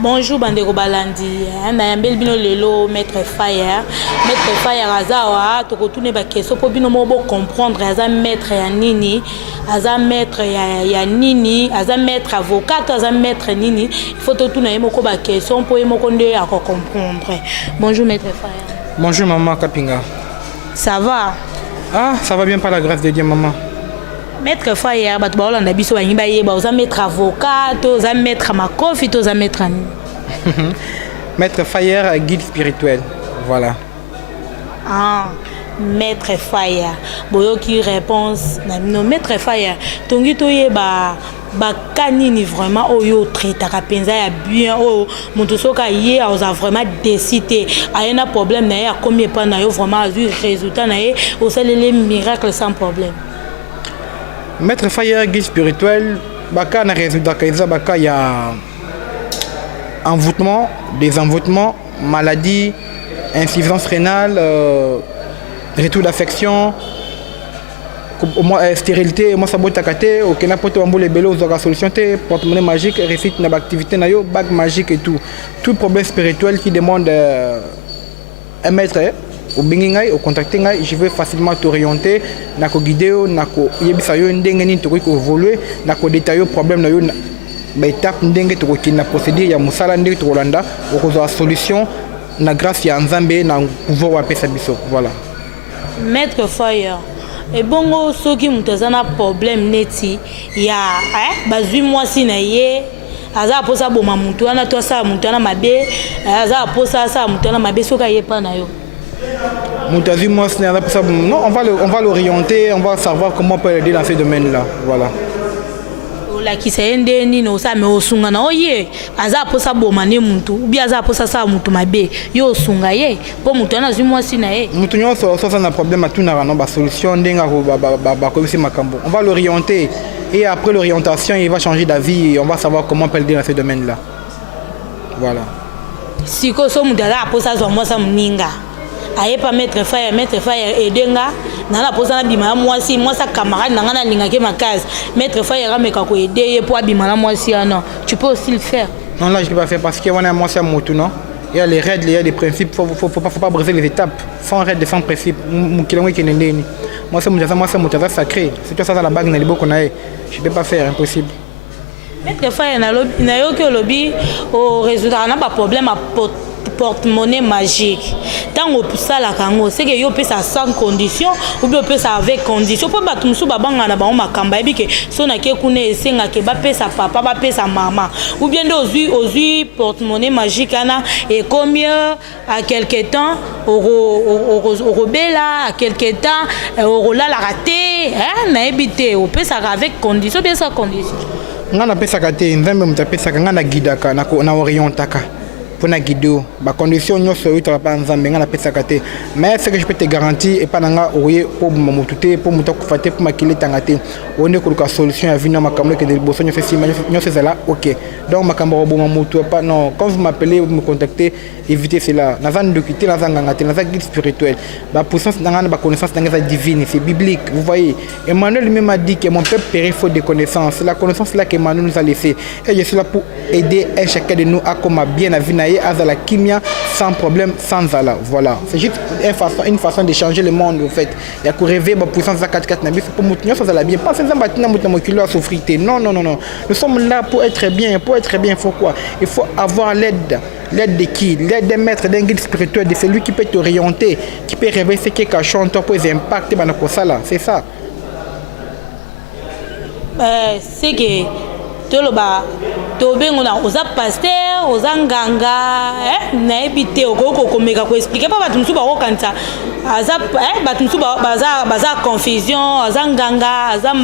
Bonjour Bandeko Balandi, nayambeli bino lelo Maître Fire. Maître Fire azawa tokotune ba question po bino mo bo comprendre aza maître ya nini, aza maître ya nini, aza maître avocat, aza maître nini. Il faut totuna yemo ko ba question po yemo ko nde ya ko comprendre. Bonjour Maître Fire. Bonjour maman Kapinga. Ça va? Ah, ça va bien par la grâce de Dieu maman. Maître Fire, bato baolanda biso bangi bayeba oza maître avocat, oza maître makofi, oza maître ani. Maître Fire, guide spirituel. Voilà. Ah, Maître Fire. Boyoki réponse. Non, Maître Fire. Tongi toyeba kanini vraiment oyo traitaka penza ya bien o moto soka ye oza vraiment décidé ayena problème na ye akomi pas na yo vraiment a vu résultat na ye o salele miracle sans problème. Maître Fire, guide spirituel, baka na résultat kaisa baka ya envoûtement, désenvoûtement, maladie, insuffisance rénale, retour d'affection, stérilité, moi ça botte à côté, ok n'a pas tout les bélos la solution porte-monnaie magique, récite na activité na yo, bague magique et tout. Tout problème spirituel qui demande un maître au bingingai, au contacting, je vais facilement t'orienter, nako guider, nako yebisa yo ndenge ni to ko évoluer, nako détailler problème na yo ba étape ndenge to ko na procédure ya musala ndenge to kolanda, okozo solution na grâce ya Nzambe na pouvoir wa pesa biso. Voilà. Maître Fire. Et bongo soki mutazana problème neti ya bazui mwasi na ye aza posa boma mutu wana to sa mutu wana mabe aza posa sa mutu wana mabe soka ye pa na yo. Mutazi moi non, on va l'orienter, on va savoir comment on peut l'aider dans ce domaine là. Voilà. La qui s'est endeni no sa me osunga na oye aza posa boma ne mutu ubi aza posa sa mutu mabe yo osunga ye po mutu ana zwi mwasi na ye mutu nyonso so na problème atuna na ba solution ndenga ko ba ko makambo. On va l'orienter et après l'orientation il va changer d'avis et on va savoir comment on peut l'aider dans ce domaine là. Voilà. Siko so mutu aza posa zo mwasa mninga aye pas Maître Fire edenga nana posa na bima mwasi mwasa camarade nanga na linga ke makazi Maître Fire ameka ko aider pour abima na mwasi ana tu peux aussi le faire. Non là je peux pas faire parce que on a mwasi motu non. Il y a les règles, il y a des principes, faut pas briser les étapes. Sans règles, sans principes. Mukilongi kenendeni. Moi c'est mutaza sacré. C'est toi ça dans la bague na liboko na e. Je peux pas faire, impossible. Maître Fire na yo ke lobi au résultat na pas problème à porte-monnaie magique. Tant au ça la kango, c'est que yo peut ça sans condition ou bien peut ça avec condition. Pour battre musu babanga na ba makamba ebi ke so na ke kune esenga ke ba pe sa papa ba pe sa maman ou bien aux porte-monnaie magique ana et combien à quelque temps au bela à quelque temps au la raté hein na ebité au peut ça avec condition bien sa condition. Ngana pesa kate nzambe mutapesa ngana guidaka na orientaka. Pour na guider ba condition nyonso yo tala pa nzambe nga na pesa kate mais ce que je peux te garantir et pas nanga oye pour mamutute pour muta kufate pour makile tangate on est ko solution ya vino makambo que de bosso nyonso si nyonso c'est là OK donc makambo bo mamutu pas non quand vous m'appelez vous me contactez évitez cela na de quitter na ngangate na guide spirituel ba puissance nanga ba connaissance nanga divine c'est biblique vous voyez Emmanuel lui-même a dit que mon peuple périt faute de connaissance c'est la connaissance là qu'Emmanuel nous a laissé et je suis là pour aider chacun de nous à comment bien la vie à la kimia sans problème sans ala voilà c'est juste une façon de changer le monde en fait il y a que rêver ma puissance à 4 nabi pour moutenir ça la bien pas sans bâtiment mon kilo à souffrir non nous sommes là pour être bien il faut quoi il faut avoir l'aide de qui l'aide des maîtres d'un guide spirituel de celui qui peut t'orienter qui peut révéler ce qui est cachant toi pour impacter dans ça là c'est ça c'est que toloba tobengo na oza pasteur oza nganga na ebité okoko komeka ko expliquer pas batumsu ba kokanta aza batumsu baza confusion aza nganga aza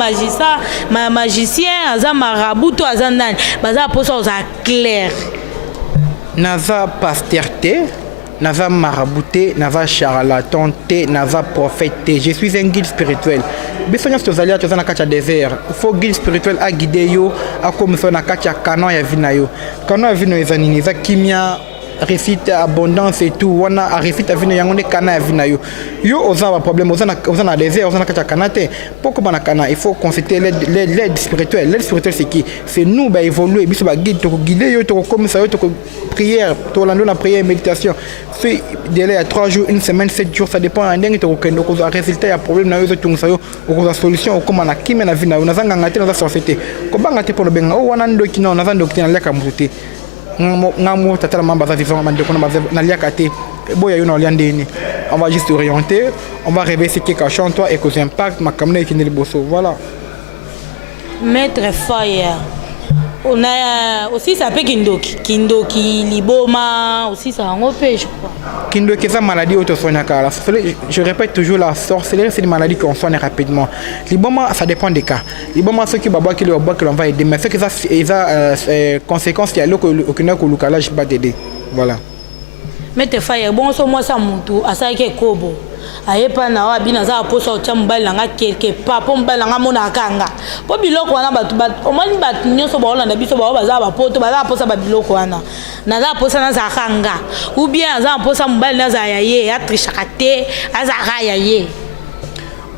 magicien aza marabout aza nani baza posa oza clair naza pasteur te naza marabouté naza charlatan te naza prophète je suis un guide spirituel besoin de tozalia tozana kacha désert il faut guide spirituel a guider yo a comme ça na kacha canon ya vina yo canon ya vino ezanini za kimia réussite abondance et tout wana réussite avina yango ne kana avina yo oza ba problème oza na désert oza na kata kanate pourquoi na kana il faut consulter l'aide spirituelle c'est qui c'est nous ba évoluer biso ba guide to guider yo to comme ça yo to prière to lando na prière et méditation fait délai à 3 jours une semaine 7 jours ça dépend en ndenge to kendo ko résultat ya problème na yo to tungisa yo ko solution ko na kimé na vina na zanga ngate na société ko banga te pour le benga o wana ndo kino na zando kitina leka muté ngamo tatala mamba za vivant mande ko na liaka te boya yo na liandeni on va juste orienter on va révéler ce qui est caché en toi et cause impact ma kamne qui ne bosso voilà Maître Fire on a aussi ça peut kindoki liboma aussi ça en fait je crois kindoki c'est maladie auto-soignaka je répète toujours la sorcellerie c'est une maladie qu'on soigne rapidement liboma ça dépend des cas liboma ceux qui baba qui on va aider mais ceux qui ça conséquences qui a aucun ko lukala je pas t'aider voilà Maître Fire bon so moi ça mutu asaki kobo ayepa na wa bina za posa ocha mobali nanga quelque part po mobali nanga mona kanga po biloko wana batu omani batu nyonso ba olanda biso ba baza ba poto baza posa ba biloko wana na za posa na za kanga ou bien za posa mobali na za yaye ya trishakate azara yaye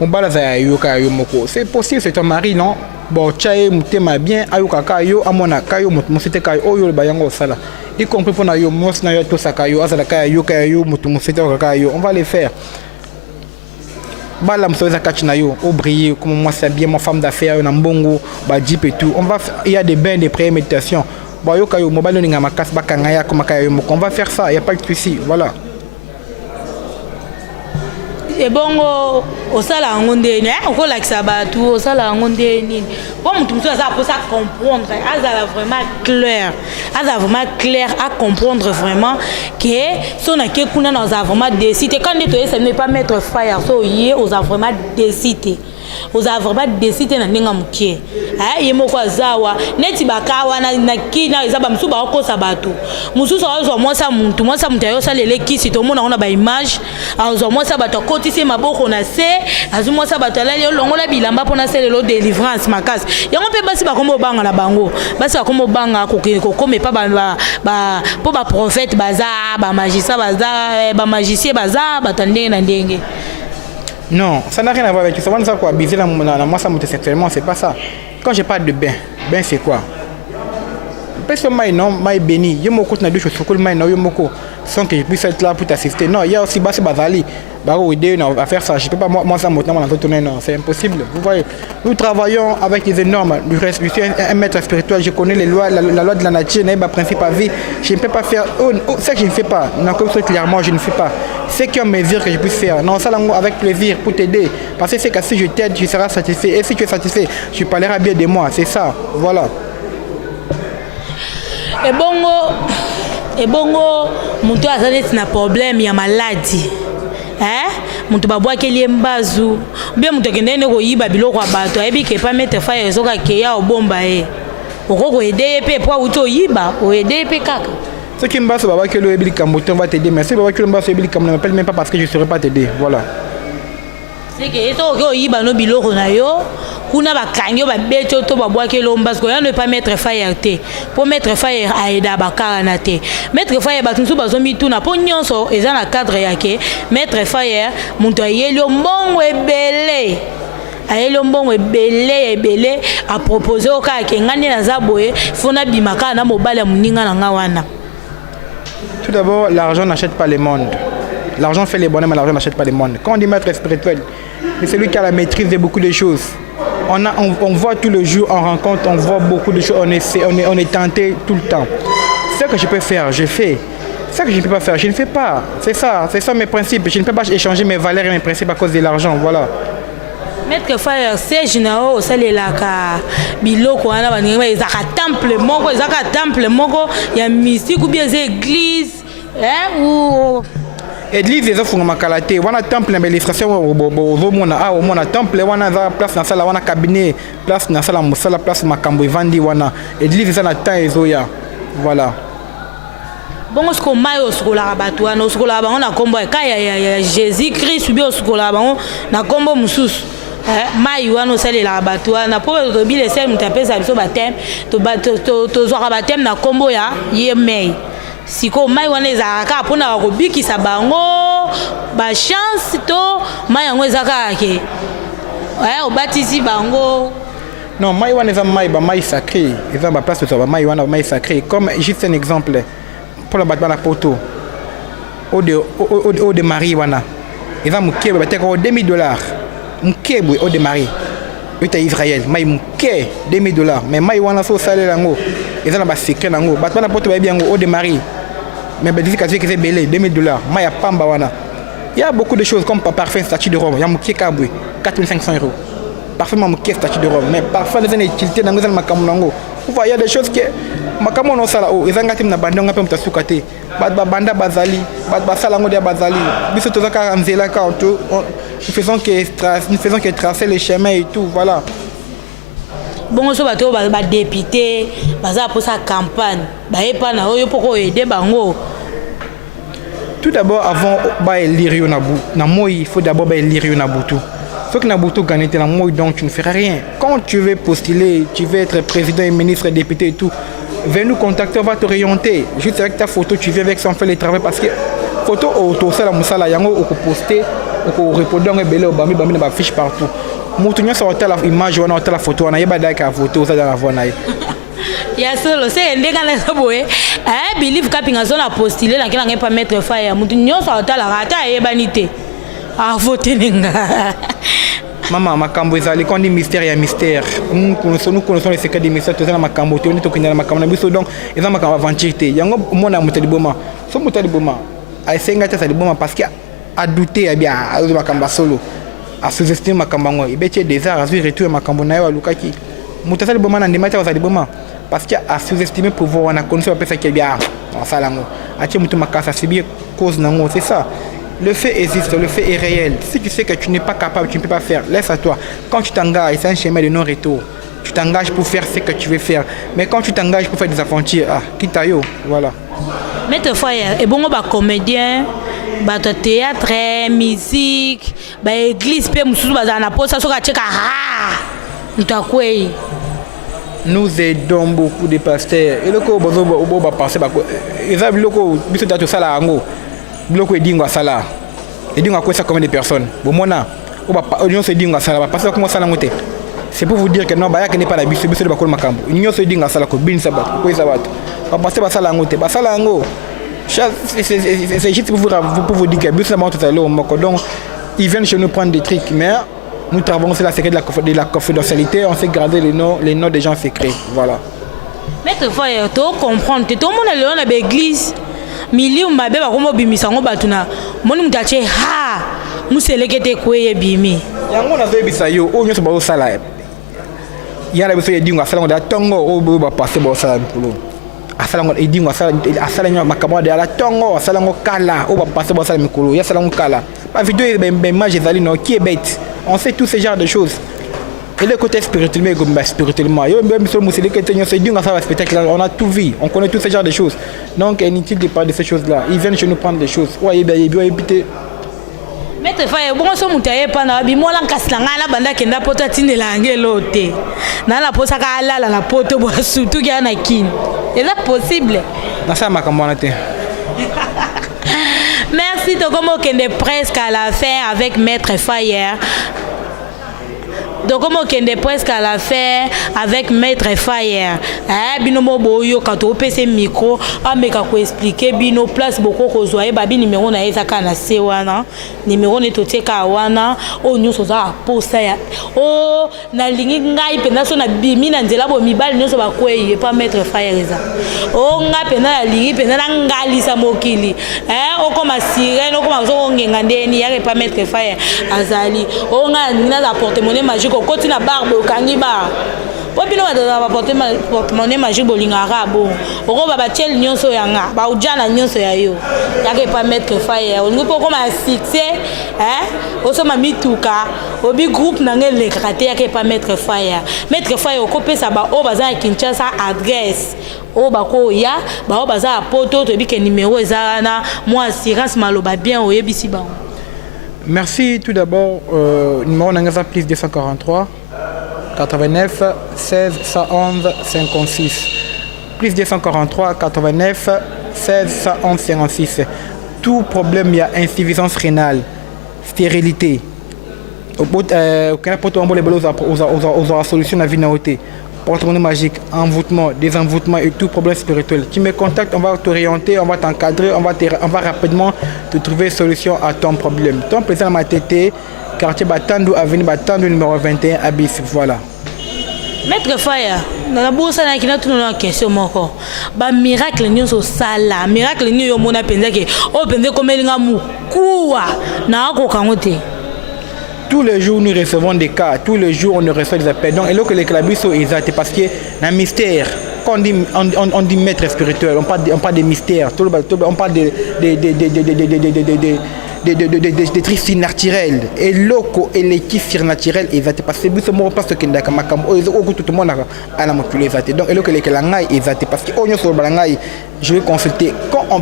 mobali za yayoka yo moko c'est possible c'est ton mari non bon chaye mutema bien ayoka kayo amona kayo musite kayo oyo bayango sala y compris pour na yo mos na yo to sakayo azala kayo kayo mutu musite kayo on va les faire bala msoza kachina yo au briller comme moi c'est bien ma femme d'affaires na mbongo ba jeep et tout on va il y a des bains de préméditation ba yo kayo mobile ninga makas bakanga ya comme kayo on va faire ça il y a pas de souci voilà et bongo osala ngondeni ko lakisa batu osala ngondeni bon mutu mutu aza pour ça comprendre azala vraiment clair à comprendre vraiment que son a ke kuna na vraiment décider quand tu es ne pas mettre fire so yé aux vraiment décider oza vraiment décider na ndinga mukie ye moko azawa neti bakawa na kina ezaba msu ba okosa bato musu so azo mwasa muntu ayo salele kisi to mona ona ba image azo mwasa bato kotisi maboko na se azu mwasa bato alali longola bilamba pona selelo délivrance makasi yango pe basi bakombo banga na bango basi bakombo banga ko kome pa ba po ba prophète baza ba magicien baza ba magicien baza batandenge na ndenge. Non, ça n'a rien à voir avec ça. On va quoi abuser la moi ça monte sexuellement, c'est pas ça. Quand je parle de bain c'est quoi? Personne non, m'a béni. Je me compte na deux choses, faut que m'a non, je me compte sans que je puisse être là pour t'assister. Non, il y a aussi Bassi Bazali. Baro aider à faire ça. Je peux pas moi ça monte dans tourner non, c'est impossible. Vous voyez, nous travaillons avec des normes. Du reste, je suis un maître spirituel, je connais les lois, la loi de la nature, n'est pas principe à vie. Je ne peux pas faire ça que je ne fais pas. Non, comme ça clairement, je ne fais pas. C'est qui en mesure que je puisse faire. Non, ça avec plaisir pour t'aider. Parce que c'est que si je t'aide, tu seras satisfait. Et si tu es satisfait, tu parleras bien de moi. C'est ça. Voilà. Et bongo, mon toit a un problème, il y a maladie. Muntu babwaki liembazu bien mutu akende ne ko yiba biloko abato ayebi ke pas mettre fire ezoka ke ya obomba okoko aider pe po uto yiba o aider pe kaka ce qui mbaso babaki lo ebili kamboto on va t'aider mais si babaki lo mbaso ebili kamboto ne m'appelle même pas parce que je serai pas t'aider voilà c'est que eto ko yiba no biloko na yo kuna bakangi ba beto to babwaki lo mbaso ko ya ne pas mettre fire te pour mettre fire aida bakara na te mettre fire batunsu bazomi tuna po nyonso eza na cadre yake mettre fire muntu ayelo mbongo ebele ayelo mbongo ebele a proposer o ka ke ngani na zaboye fona bimaka na mobile muninga na nga wana. Tout d'abord, l'argent n'achète pas les mondes. L'argent fait les bonhommes, mais l'argent n'achète pas les mondes. Quand on dit maître spirituel, c'est celui qui a la maîtrise de beaucoup de choses. On voit tout le jour, on rencontre, on voit beaucoup de choses, on est tenté tout le temps. Ce que je peux faire, je fais. Ce que je ne peux pas faire, je ne fais pas. C'est ça mes principes. Je ne peux pas échanger mes valeurs et mes principes à cause de l'argent. Voilà. Maître Fire, c'est général, c'est les laka biloko wana baningema ezaka temple moko ya mystique ou bien église ou église ezofunga makala te wana temple na illustration ozomona omona temple wana za place na sala wana cabinet place na sala mosala place makambo evandi wana église eza na temps ezoya voilà. Bon ce qu'on maille au scola bato wana au scola bango na kombo ka ya Jésus Christ ou bien au scola bango na kombo mususu mai wana osalela bato wana po tobi lesel mutu apesa biso bateme to zwaka bateme na kombo ya ye mei siko mai wana ezalaka mpona bakobikisa bango bachance to mai yango ezaka ke obatisi bango. Non, mai wana eza mai ba mai sacré, eza ba place to ba mai wana ba mai sacré. Comme juste un exemple pour la battre la poto. Au de Marie wana. Eza mukebe ba teka $2000. Mukebe au de Marie. Uta Israël, mai muke $2000. Mais mai wana so sale lango. Eza na ba secret lango. Battre la poto ba bien au de Marie. Mais ba disi ka c'est belé $2000. Mai ya pamba wana. Il y a beaucoup de choses comme parfum statue de Rome. Il y a muke kabwe 4500 €. Parfaitement mon statut de Rome, mais parfois les années utilité dans les makamunango. Vous voyez, il y a des choses que makamono sala o ezanga tim na banda ngape mtasukate. Banda bazali, salango de bazali. Biso tozaka nzela ka auto. Nous faisons que tracer les chemins et tout, voilà. Bon so bato ba député, baza pour sa campagne. Ba epa na oyo poko aider bango. Tout d'abord avant ba élire na moi, il faut d'abord ba élire na butu. Ceux qui n'ont pas gagné, donc tu ne feras rien. Quand tu veux postuler, tu veux être président, ministre, député et tout, viens nous contacter, on va t'orienter. Juste avec ta photo, tu viens avec ça, on fait le travail parce que photo auto ça la musala yango on peut poster, on peut répondre on belé bami na fiche partout. Mutunya sa hôtel la image on hôtel la photo on a yeba daka photo ça dans la voie naï. Ya solo c'est ndeka na saboé believe kapinga zona postuler na kila pas mettre fire mutunya sa hôtel la rata yebanité. Ah, voter nenga. Maman, makambo ezali quand dit mystère ya mystère. Nous connaissons les secrets des mystères, tout ça makambo te on to kinala makambo na biso donc eza makambo aventure te. Yango mona mutali boma. So mutali boma. Ai senga ta sali boma parce que a douter bien a makambo solo. A sous-estimer makambo ngo. Ibete des arts, azui retour makambo na yo lukaki. Mutasali boma na ndimata sali boma parce que a sous-estimer pouvoir na connaître pas ça qui bien. Ça lango. Atie mutu makasa c'est bien cause nango, c'est ça. Le fait existe, le fait est réel. Si tu sais que tu n'es pas capable, tu ne peux pas faire, laisse à toi. Quand tu t'engages, c'est un chemin de non-retour. Tu t'engages pour faire ce que tu veux faire. Mais quand tu t'engages pour faire des aventures, quitte à yo, voilà. Maître Fire, et bon, comédien, théâtre, musique, église, nous aidons beaucoup de pasteurs. Et le coup, on va passer. Ils ont vu que ça là, bloco edingo sala edingo quoi ça combien de personnes bon mona on se dingo sala parce que comment ça langote c'est pour vous dire que non baya que n'est pas la biso de bakol makambo union se dingo sala ko bin sabat ko sabat pas passer ba sala ngote ba sala ngo c'est juste pour vous dire que biso sabat tout à l'heure donc ils viennent chez nous prendre des trucs mais nous travaillons sur la secret de la confidentialité on fait garder les noms des gens secrets voilà. Maître Fire to comprendre tout le monde est dans l'église milieu mabe ba komo bimisa ngo batuna moni mutache ha muselekete kweye bimi yango na zebisa yo o nyoso ba osala yana biso yedingo asala ngo da tongo o ba passer ba osala mpulo asala ngo edingo asala nyo makabo de ala tongo asala ngo kala o ba passer ba osala mikolo ya asala ngo kala ba vidéo ben image ezali no qui est bête on sait tous ces genres de choses. Et le côté spirituellement, on a tout vu, on connaît tous ces genres de choses. Donc, inutile de parler de ces choses-là. Ils viennent chez nous prendre des choses. Ouais, Maître Fire, bon, so mutaye pana bimo la kaslanga la banda kenda pota tine la ngelote. Na la posa ka ala la poto bo surtout ki ana kin. Est là possible? Na ça makamwanate. Merci to comme kende presque à la fin avec Maître Fire. Donc comme on est presque à la fin avec Maître Fire, binomo boyo quand on pèse micro, mais quand on expliquer bino place beaucoup kozoaye babi numéro na ezaka na sewana, numéro ne totie kawana, o nyoso za posa ya, o na lingi ngai pena so na bimi na nzela bo mibali nyoso ba kweye pas Maître Fire eza. O nga pena la lingi pena na ngali sa mokili, o koma sirène, o koma zo ngenga ndeni ya pas Maître Fire azali, o nga na la porte-monnaie magique côté na barbe kangi bar popino ba porte-monnaie magique bolingara bon oko ba tiel nyonso yanga ba ujana nyonso ya yo yake pas Maître Fire on ko comme succès oso mamituka obi groupe na ngele kraté yake pas Maître Fire oko pesa ba o baza Kinshasa adresse o bako ya ba o baza poto to bi ke numéro ezana moi assurance maloba bien oyebisi ba. Merci tout d'abord. Numéro Nangasa plus 243 89 16 111 56. Plus 243 89 16 111 56. Tout problème, il y a insuffisance rénale, stérilité. Au Canada, aux solution à la vie, porte-monnaie magique, envoûtement, désenvoûtement et tout problème spirituel. Tu me contactes, on va t'orienter, on va t'encadrer, on va rapidement te trouver solution à ton problème. Ton président m'a été quartier Batando, avenue Batando, numéro 21, Abyss. Voilà. Maître Faya, dans la bourse, on a une question. Ba miracle ni so sala, miracle ni yo mona penza ke o penza comme elinga mukuwa na ko kangote. Tous les jours, nous recevons des cas. Tous les jours, on reçoit des appels. Donc, et là que les clabis sont exacts, parce qu'il y a un mystère. Quand on dit maître spirituel, on parle de mystère. On parle de trucs surnaturels. Et loco et les trucs surnaturels, exacts. Parce que c'est bon parce que tout le monde a la moture exacte. Donc, et là que les clabis exacts, parce que je vais consulter.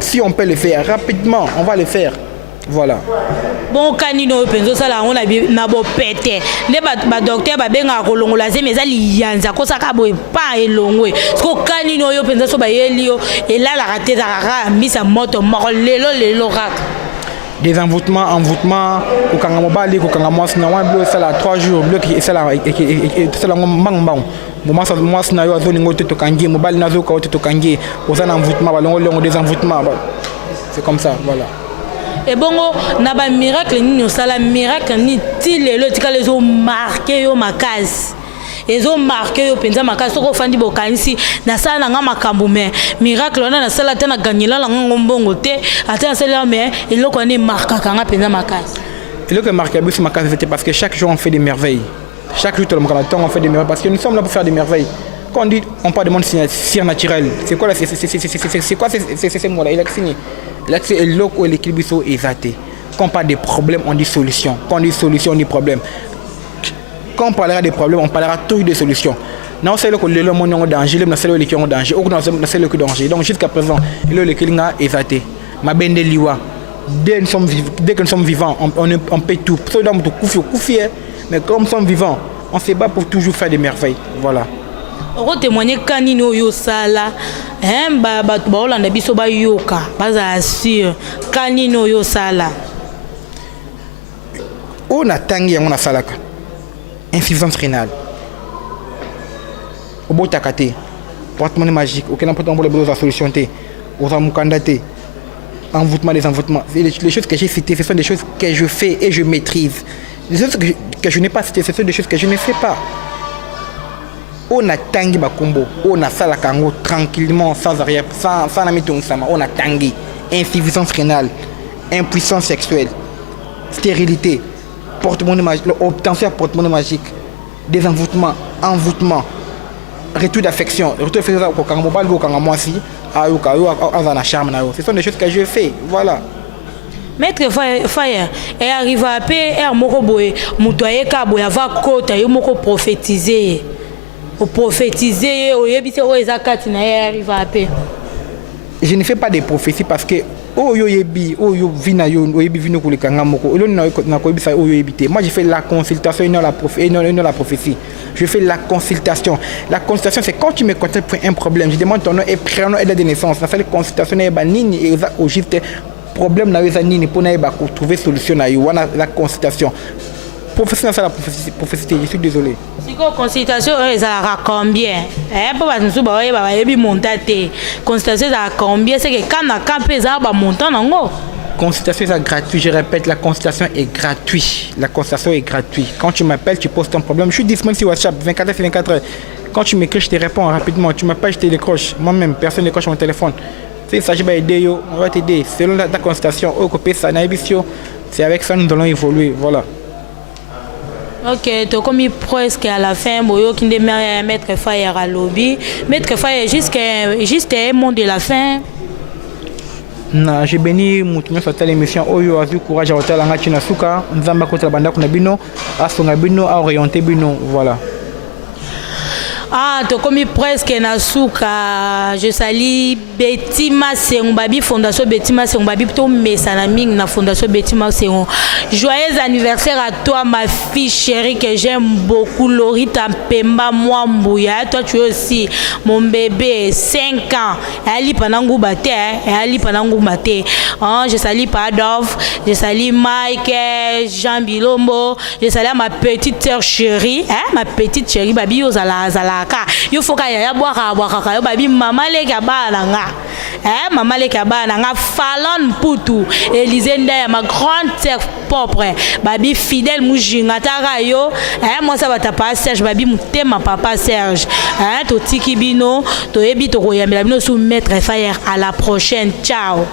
Si on peut le faire rapidement, on va le faire. Voilà. Bon, kanino penzo sala on a na bo pété. Ne ba docteur ba benga ko longola ze meza liyanza ko saka boy pa elongwe. Ko kanino yo penzo so ba yelio et là la raté za ra misa moto moko lelo rak. Des envoûtements, au Kangamobali, au Kangamos, na wan bleu sala 3 jours, bleu qui sala et sala mbang. Moi na yo zone ngoto to kangi, mobali na zo ka to kangi, aux envoûtements balongo des envoûtements. C'est comme ça, voilà. Et bon, na ba miracle ni no sala miracle ni tilelo tika les ont marqué yo makasi. Ils ont marqué yo penza makasi ko fandi bokanisi na sala nga makambu mais miracle na sala tena ganyela la ngombongo te ata sala mais il lo connaît marqué nga penza makasi. Et le que marqué bus makasi c'était parce que chaque jour on fait des merveilles. Chaque jour tout le monde on fait des merveilles parce que nous sommes là pour faire des merveilles. Quand on dit on parle de monde surnaturel, c'est quoi c'est ces mots là il a signé. Là, c'est loco et l'équilibre sont exactés. Quand on parle des problèmes, on dit solution. Quand on dit solution, on dit problème. Quand on parlera des problèmes, on parlera toujours des solutions. Non, c'est le que le monde est en danger, c'est le qui est en danger, ou c'est le qui est en danger. Donc jusqu'à présent, le qui est exacté. Ma bende liwa. Dès que nous sommes vivants, on paie tout. Mais comme nous sommes vivants, on se bat pour toujours faire des merveilles. Voilà. On témoigner kanino yo sala ba olanda biso ba yoka baza sûr kanino yo sala on a tangi on a salaka insuffisance rénale au bout takate porte-monnaie magique aucun important pour les solutions té aux amukandaté envoûtement des envoûtements les choses que j'ai citées ce sont des choses que je fais et je maîtrise. Les choses que je n'ai pas citées ce sont des choses que je ne fais pas. On a tangi bakombo, on a ça la kango tranquillement sans arrière, sans la mettre sama, on a tangi, insuffisance rénale, impuissance sexuelle, stérilité, porte-monnaie magique, obtention porte-monnaie magique, désenvoûtement, envoûtement, retour d'affection, retour d'affection au kangomobal au kangamwasi, à la charme. Ce sont des choses que je fais, voilà. Maître Faya, et arrive à paix, et moko boye, mutoye kabo ya va kota, yo moko prophétiser. Au prophétiser, au yebite o ezakati na arrive à paix. Je ne fais pas des prophéties parce que oh yo yebi, oh yo vina yo, oh yebi vino kule kanga moko. Olo na ko yebisa oh yo yebite. Moi je fais la consultation et non la prophétie. Je fais la consultation. La consultation c'est quand tu me contactes pour un problème, je demande ton nom et prénom et date de naissance. La seule consultation est ba nini et au juste problème na weza nini pour na ba trouver solution na yo la consultation. Professeur, c'est la prophétie, je suis désolé. Si la consultation, ça a combien? Pas nous souba, il montate. Consultation, ça a combien? C'est que quand on a campé, ça a montant, non? Consultation, c'est gratuit. Je répète, la consultation est gratuite. La consultation est gratuite. Quand tu m'appelles, tu poses ton problème. Je suis disponible sur WhatsApp 24 h sur 24 h. Quand tu m'écris, je te réponds rapidement. Tu m'appelles, je te décroche. Moi-même, personne ne décroche mon téléphone. Si il s'agit d'aider, on va t'aider. Selon ta consultation, c'est avec ça que nous allons évoluer. Voilà. Ok, tu as commis presque à la fin, boyo qui démarre Maître Faya à lobby. Maître Faya juste un mot de la fin. Na j'ai béni mutumyo sur l'émission oyo azu courage à hôtel ngati na suka nzamba kota banda kuna bino asonga bino a orienter bino voilà. to komi presque na suka. Je salue Betty Massengo babi fondation Betty Massengo babi to mesana ming na fondation Betty Massengo. Joyeux anniversaire à toi ma fille chérie que j'aime beaucoup Lorita Pemba Mwambouya. Toi tu es aussi mon bébé 5 ans. Ali panangu bate ali panangu bate. Je salue Padov, je salue Mike, Jean Bilombo, je salue ma petite sœur chérie, ma petite chérie babi yo zalaka. Yo foka ya boire yo babi maman le kabala nga. Maman le kabala nga Fallon Poutou, Élisée Ndaya ma grande sœur propre. Babi fidèle mujinga tara yo. Moi ça va ta pas Serge babi mutema papa Serge. To tiki bino, to ebi to koyambela bino sous maître Fire. À la prochaine. Ciao.